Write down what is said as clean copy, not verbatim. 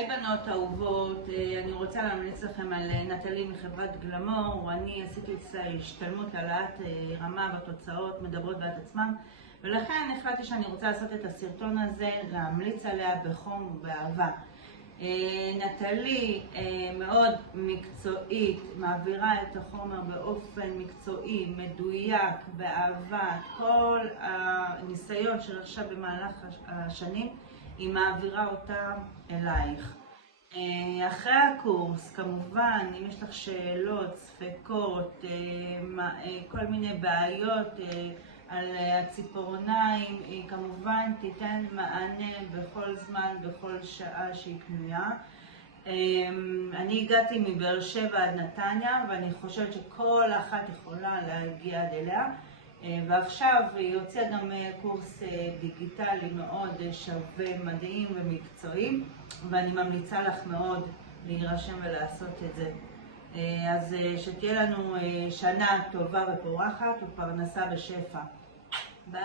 היי בנות אהובות, אני רוצה להמליץ לכם על נטלי מחברת גלמור. אני עשיתי השתלמות העלאת רמה בתוצאות מדברות בעד עצמם, ולכן החלטתי שאני רוצה לעשות את הסרטון הזה, להמליץ עליה בחום ובאהבה. נטלי מאוד מקצועית, מעבירה את החומר באופן מקצועי, מדויק, באהבה. כל הניסיון שרכשה במהלך השנים היא מעבירה אותם אלייך. אחרי הקורס, כמובן, אם יש לך שאלות, ספקות, כל מיני בעיות על הציפורניים, היא כמובן תיתן מענה בכל זמן, בכל שעה שהיא פנויה. אני הגעתי מבאר שבע עד נתניה, ואני חושבת שכל אחת יכולה להגיע עד אליה. ועכשיו היא הוציאה גם קורס דיגיטלי מאוד שווה, מדהים ומקצועי, ואני ממליצה לך מאוד להירשם ולעשות את זה. אז שתהיה לנו שנה טובה ופורחת ופרנסה בשפע. ביי.